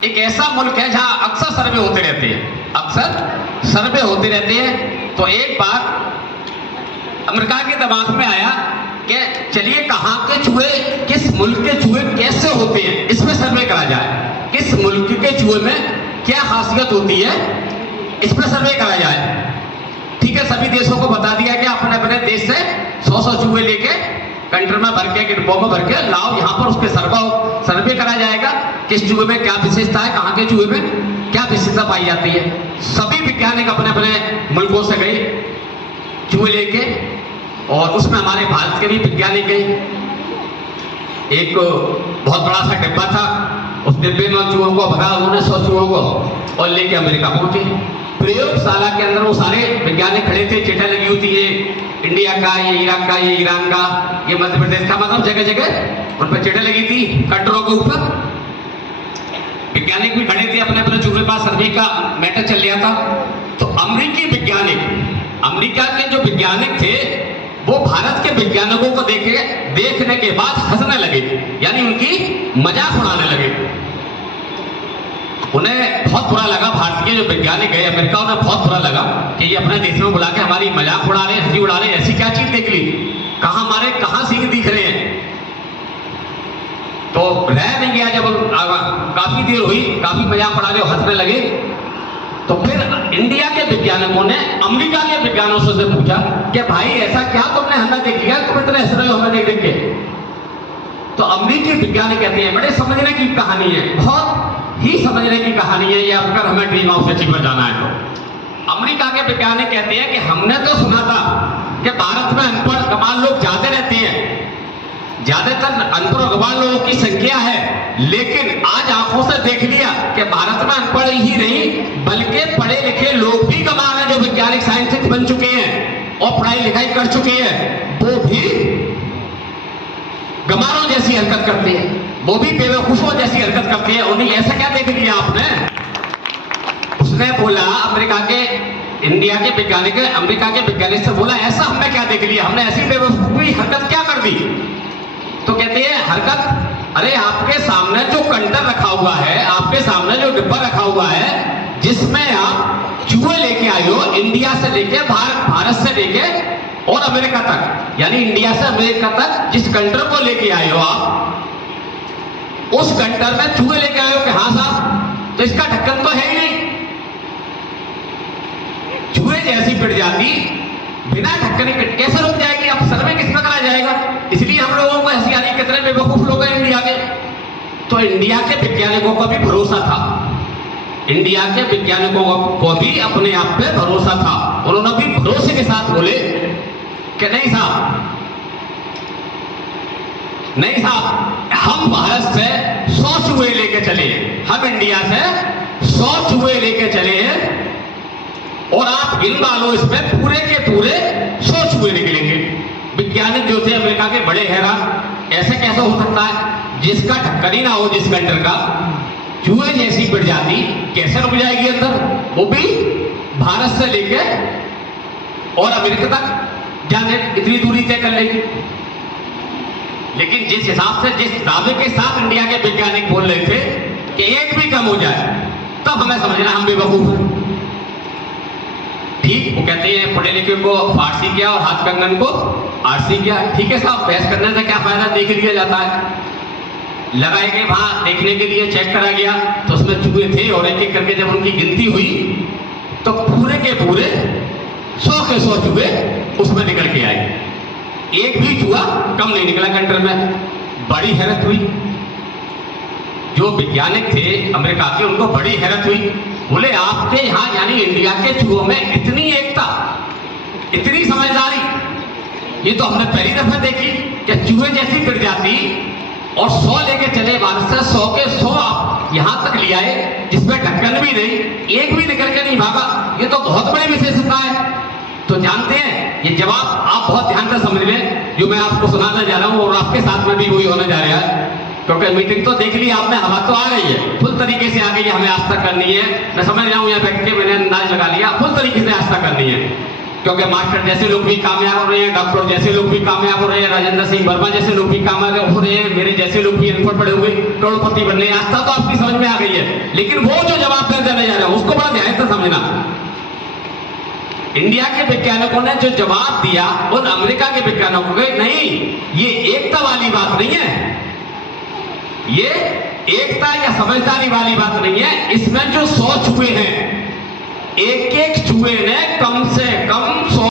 एक ऐसा मुल्क है जहां अक्सर सर्वे होते रहते हैं। तो एक बार अमेरिका के दिमाग में आया कि चलिए कहां के चूहे, किस मुल्क के चूहे कैसे होते हैं, इसमें सर्वे करा जाए। किस मुल्क के चूहे में क्या खासियत होती है, इस पर सर्वे करा जाए। ठीक है, सभी देशों को बता दिया कि अपने अपने देश से 100 चूहे लेके कंटेनर में भर के, डिब्बों में भर के लाओ, यहाँ पर उसके सर्वे करा जाएगा। किस चूहे में क्या विशेषता है, कहाँ के चूहे में क्या विशेषता पाई जाती है। सभी वैज्ञानिक अपने अपने मुल्कों से गए चूहे लेके, और उसमें हमारे भारत के भी वैज्ञानिक गए। एक बहुत बड़ा सा डिब्बा था, उस डिब्बे में चूहों को भरा उन्होंने 100 चूहों को, और लेके अमेरिका पहुंचे। प्रयोगशाला के अंदर वो सारे वैज्ञानिक खड़े थे, चिट्ठा लगी होती है इंडिया का, ये इराक का, ये ईरान का, ये मध्य प्रदेश का, मतलब जगह जगह उन पर चिट्ठा लगी थी कटरों के ऊपर। वैज्ञानिक भी खड़े थे, अपने अपने चूहे पास सर्वे का मैटर चल रहा था। तो अमेरिकी वैज्ञानिक, अमेरिका के जो वैज्ञानिक थे वो भारत के वैज्ञानिकों को देखने के बाद हंसने लगे, यानी उनकी मजाक उड़ाने लगे। उन्हें बहुत बुरा लगा, भारत के जो वैज्ञानिक गए अमेरिका, उन्हें बहुत बुरा लगा कि ये अपने देश में बुला के हमारी मजाक उड़ा रहे हैं, हंसी उड़ा रहे हैं। ऐसी क्या चीज देख ली, कहां सिंह दिख रहे हैं। तो रह नहीं गया, जब काफी देर हुई, काफी मजाक उड़ा रहे, हंसने लगे। तो फिर इंडिया के वैज्ञानिकों ने अमेरिका के वैज्ञानिकों से पूछा कि भाई ऐसा क्या तुमने हमें देख लिया, तुम इतने हंस रहे हो हमें देख के। तो अमेरिकी वैज्ञानिक कहते हैं बड़े समझने की कहानी है, बहुत ही समझने की कहानी है ये, अगर हमें ड्रीम हाउस अचीव में जाना है तो। अमेरिका के वैज्ञानिक कहते हैं कि हमने तो सुना था कि भारत में अनपढ़ गंवार लोग ज्यादा रहते हैं, ज्यादातर अनपढ़ गंवार लोगों की संख्या है, लेकिन आज आंखों से देख लिया कि भारत में अनपढ़ ही नहीं बल्कि पढ़े लिखे लोग भी गंवार हैं, जो वैज्ञानिक साइंटिस्ट बन चुके हैं और पढ़ाई लिखाई कर चुके हैं, वो भी गंवारों जैसी हरकत करते हैं, वो भी बेवकूफों जैसी हरकत करते हैं। उन्हें ऐसा क्या देख लिया आपने? उसने बोला, अमेरिका के, इंडिया के वैज्ञानिक, अमेरिका के वैज्ञानिक से बोला ऐसा हमने क्या देख लिया, हमने ऐसी बेवकूफी हरकत क्या कर दी? तो कहते हैं हरकत, अरे आपके सामने जो कंटेनर रखा हुआ है, आपके सामने जो डिब्बा रखा हुआ है, जिसमें आप चूहे लेके आए हो, इंडिया से लेके भारत से लेके और अमेरिका तक, यानी इंडिया से अमेरिका तक जिस कंटेनर को लेके आए हो आप, उस कंटेनर में चूहे लेके आए हो कि हाँ साहब, तो इसका ढक्कन तो है ही नहीं। चूहे जैसी प्रजाति बिना ढक्कन के कैसे रुक जाएगी? अब सर्वे किसमें करा जाएगा? इसलिए हम लोगों को ऐसी, यानी कितने बेवकूफ लोग हैं इंडिया के। तो इंडिया के वैज्ञानिकों को भी भरोसा था, इंडिया के वैज्ञानिकों को भी अपने आप पे भरोसा था। उन्होंने भी भरोसे के साथ बोले कि नहीं साहब, हम भारत से 100 चूहे लेके चले हैं, हम इंडिया से 100 चूहे लेके चले हैं, और आप गिन लो इसमें पूरे के पूरे 100 चूहे निकलेंगे। वैज्ञानिक जो थे अमेरिका के बड़े हैरान, ऐसे कैसे हो सकता है जिसका ढक्कन ही ना हो, जिस कंटेनर का, चूहे जैसी प्रजाति कैसे रुक जाएगी अंदर, वो भी भारत से लेके और अमेरिका तक जाने इतनी दूरी तय कर लेगी। लेकिन जिस हिसाब से, जिस दावे के साथ इंडिया के वैज्ञानिक बोल रहे थे कि एक भी कम हो जाए, तब हमें समझना हम बेवकूफ हैं। ठीक, वो कहते हैं पढ़े लिखे को फारसी किया और हाथ कंगन को आरसी किया। ठीक है साहब, बहस करने से क्या फायदा, देख लिया जाता है। लगाए गए वहां देखने के लिए, चेक करा गया तो उसमें चूहे थे, और एक एक करके जब उनकी गिनती हुई तो पूरे के पूरे 100 के 100 चूहे उसमें निकल के आए, एक भी चूहा कम नहीं निकला कंटेनर में। बड़ी हैरत हुई, जो वैज्ञानिक थे अमेरिका के, उनको बड़ी हैरत हुई। बोले आपके यहाँ, यानी इंडिया के चूहों में इतनी एकता, इतनी समझदारी, ये तो हमने पहली दफा देखी कि चूहे जैसी प्रजाति और 100 लेके चले भारत से, 100 के 100 आप यहां तक ले आए, जिसमें ढक्कन भी नहीं, एक भी निकल के नहीं भागा। ये तो बहुत बड़ी विशेषता है। तो जानते हैं, ये जवाब आप बहुत ध्यान से समझ लें जो मैं आपको सुनाने जा रहा हूं, और आपके साथ में भी वही होने जा रहा है। क्योंकि मीटिंग तो देख ली आपने, हवा तो आ रही है, फुल तरीके से आ गई है, हमें आस्था करनी है। मैं समझ रहा हूँ यहाँ बैठ के मैंने अंदाज लगा लिया, फुल तरीके से आस्था करनी है, क्योंकि मास्टर जैसे लोग भी कामयाब हो रहे हैं, डॉक्टर जैसे लोग भी कामयाब हो रहे हैं, राजेंद्र सिंह वर्मा जैसे लोग भी कामयाब हो रहे हैं, मेरे जैसे लोग भी अनपढ़ पढ़े हुए करोड़पति बन रहे हैं। आस्था तो आपकी समझ में आ गई है। लेकिन वो जो जवाब देने जा रहे हैं उसको बड़ा ध्यान से समझना। इंडिया के वैज्ञानिकों ने जो जवाब दिया उन अमेरिका के वैज्ञानिकों को, नहीं ये एकता वाली बात नहीं है, ये एकता या समझदारी वाली बात नहीं है। इसमें जो 100 चूहे हैं, एक एक चूहे ने कम से कम 100